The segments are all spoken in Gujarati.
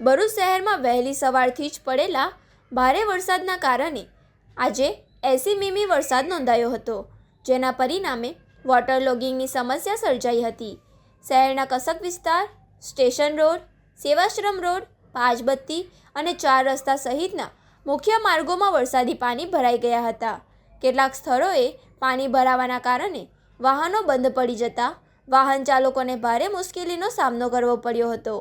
ભરૂચ શહેરમાં વહેલી સવારથી જ પડેલા ભારે વરસાદના કારણે આજે 80 મીમી વરસાદ નોંધાયો હતો, જેના પરિણામે વોટર લોગિંગની સમસ્યા સર્જાઈ હતી। શહેરના કસક વિસ્તાર, સ્ટેશન રોડ, સેવાશ્રમ રોડ, પાંચબત્તી અને 4 રસ્તા સહિતના મુખ્ય માર્ગોમાં વરસાદી પાણી ભરાઈ ગયા હતા। કેટલાક સ્થળોએ પાણી ભરાવાના કારણે વાહનો બંધ પડી જતા વાહન ચાલકોને ભારે મુશ્કેલીનો સામનો કરવો પડ્યો હતો।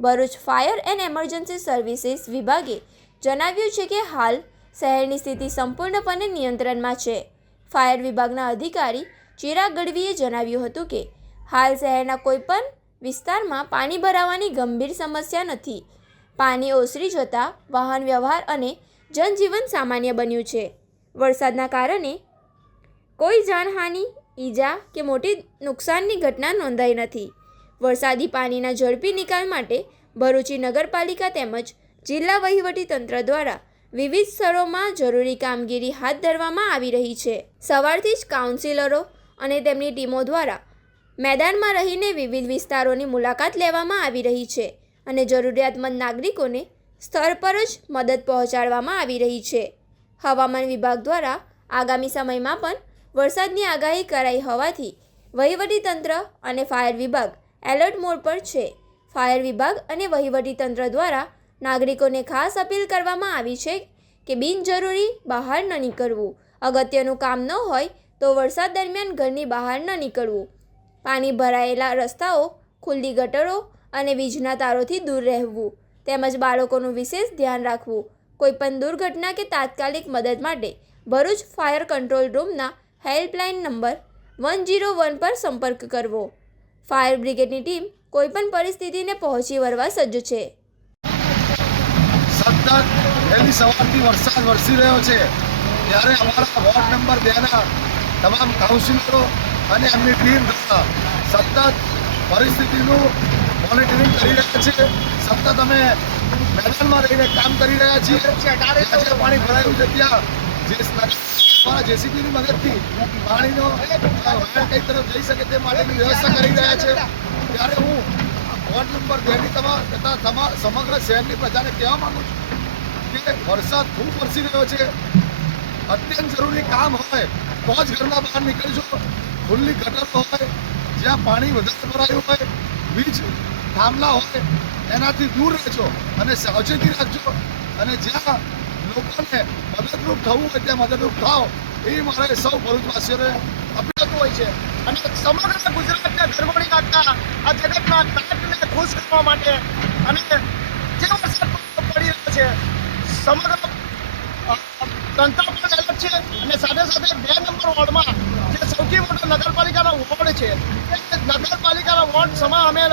Bharuch fire and emergency services વિભાગે જણાવ્યું છે કે હાલ શહેરની સ્થિતિ સંપૂર્ણપણે નિયંત્રણમાં છે। ફાયર વિભાગના અધિકારી ચિરાગ ગઢવીએ જણાવ્યું હતું કે હાલ શહેરના કોઈપણ વિસ્તારમાં પાણી ભરાવાની ગંભીર સમસ્યા નથી। પાણી ઓસરી જતાં વાહન વ્યવહાર અને જનજીવન સામાન્ય બન્યું છે। વરસાદના કારણે કોઈ જાનહાનિ, ઈજા કે મોટી નુકસાનની ઘટના નોંધાઈ નથી। વરસાદી પાણીના ઝડપી નિકાલ માટે ભરૂચી નગરપાલિકા તેમજ જિલ્લા વહીવટીતંત્ર દ્વારા વિવિધ સ્થળોમાં જરૂરી કામગીરી હાથ ધરવામાં આવી રહી છે। સવારથી જ કાઉન્સિલરો અને તેમની ટીમો દ્વારા મેદાનમાં રહીને વિવિધ વિસ્તારોની મુલાકાત લેવામાં આવી રહી છે અને જરૂરિયાતમંદ નાગરિકોને સ્થળ પર જ મદદ પહોંચાડવામાં આવી રહી છે। હવામાન વિભાગ દ્વારા આગામી સમયમાં પણ વરસાદની આગાહી કરાઈ હોવાથી વહીવટીતંત્ર અને ફાયર વિભાગ એલર્ટ મોડ પર છે। ફાયર વિભાગ અને વહીવટીતંત્ર દ્વારા નાગરિકોને ખાસ અપીલ કરવામાં આવી છે કે બિનજરૂરી બહાર ન નીકળવું, અગત્યનું કામ ન હોય તો વરસાદ દરમિયાન ઘરની બહાર ન નીકળવું, પાણી ભરાયેલા રસ્તાઓ, ખુલ્લી ગટરો અને વીજના તારોથી દૂર રહેવું તેમજ બાળકોનું વિશેષ ધ્યાન રાખવું। કોઈપણ દુર્ઘટના કે તાત્કાલિક મદદ માટે ભરૂચ ફાયર કંટ્રોલ રૂમના હેલ્પલાઇન નંબર 101 પર સંપર્ક કરવો। ફાયર બ્રિગેડની ટીમ કોઈપણ પરિસ્થિતિને પહોંચી વળવા સજ્જ છે। સતત વહેલી સવારથી વરસાદ વરસી રહ્યો છે, ત્યારે અમારા વોર્ડ નંબર 2ના તમામ કાઉન્સિલરો અને એમની ટીમ દ્વારા સતત પરિસ્થિતિનું મોનિટરિંગ કરી રહ્યા છે। સતત અમે મેદાનમાં રહીને કામ કરી રહ્યા છીએ। જ્યાં પાણી ભરાયું છે ત્યાં જેસીબીની મદદથી પાણીનો વાયર કઈ તરફ જઈ શકે તે માટેની વ્યવસ્થા કરી રહ્યા છે। ત્યારે હું વોર્ડ નંબર 2ની તથા સમગ્ર શહેરની પ્રજાને કહેવા માંગુ છું કે વરસાદ ખૂબ વરસી રહ્યો છે। અત્યંત જરૂરી કામ હોય તો જ ઘરના બહાર નીકળજો। ખુલ્લી ગટરો હોય, જ્યાં પાણી વધારે ભરાયું હોય, વીજ થાંભલા હોય, એનાથી દૂર રહેજો અને સાવચેતી રાખજો અને જ્યાં લોકોને મદદરૂપ થવું હોય ત્યાં મદદરૂપ થાઓ, એ મારે સૌ ભરૂચવાસીઓને અપીલ હોય છે। અને સમગ્ર ગુજરાતને ગરબડી નાખતા આ જગતના તાતને ખુશ કરવા માટે અને જે વરસાદ પડી રહ્યો છે, સમગ્ર તંત્ર પણ એલર્ટ છે અને સાથે સાથે 2 નંબર વોર્ડમાં જે સૌથી મોટો નગરપાલિકાનો વોર્ડ છે, એ નગરપાલિકાના વોર્ડ અમે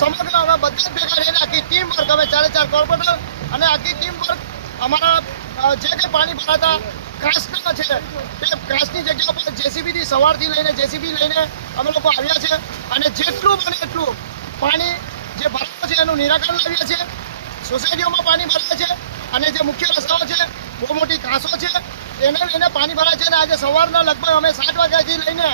સમગ્ર અમે બધા જ ભેગા રહીને આખી ટીમ વર્ક, અમે 4 કોર્પોરેટર અને આખી ટીમ વર્ક અમારા જે કંઈ પાણી ભરાતા કાંસના છે તે કાંસની જગ્યા પર જેસીબીથી સવારથી લઈને જેસીબી લઈને અમે લોકો આવ્યા છે અને જેટલું બને એટલું પાણી જે ભરાયું છે એનું નિરાકરણ લાવ્યા છે। સોસાયટીઓમાં પાણી ભરાય છે અને જે મુખ્ય રસ્તાઓ છે, બહુ મોટી કાંસો છે, એને લઈને પાણી ભરાય છે અને આજે સવારના લગભગ અમે 7 વાગ્યાથી લઈને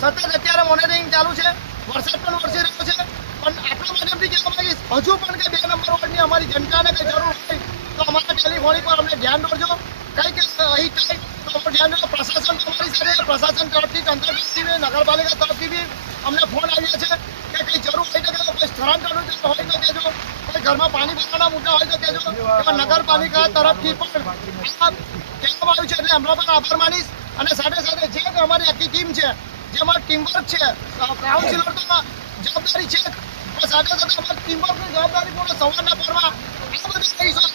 સતત અત્યારે મોનિટરિંગ ચાલુ છે। વરસાદ પણ વરસી રહ્યો છે, પણ આપણા માધ્યમથી કહેવા માંગીશ હજુ પણ કે 2 નંબર વોર્ડની અમારી જનતાને કંઈ જરૂર હોય તો અમારા ટેલિફોનિક પર અમને ધ્યાન દોરજો। કંઈક અહીં થાય તો અમારું ધ્યાન દોરજો। પ્રશાસન તમારી સાથે, પ્રશાસન તરફથી, તંત્ર તરફથી, નગરપાલિકા તરફથી બી અમને ફોન આવ્યા છે કે કંઈ જરૂર હોય તો કહેજો, કોઈ સ્થળાંતરનું હોય તો કહેજો, કોઈ ઘરમાં પાણી ભરવાના મુદ્દા હોય તો કહેજો। એમાં નગરપાલિકા તરફથી પણ આ કહેવામાં આવ્યું છે એટલે એમનો પણ આભાર માનીશ અને સાથે સાથે જે અમારી આખી ટીમ છે, જેમાં ટીમવર્ક છે, કાઉન્સિલર તો જવાબદારી છે, પણ સાથે સાથે અમારી ટીમવર્કની જવાબદારી પૂર્ણ સવારના પરમાં આ બધી કહીશું।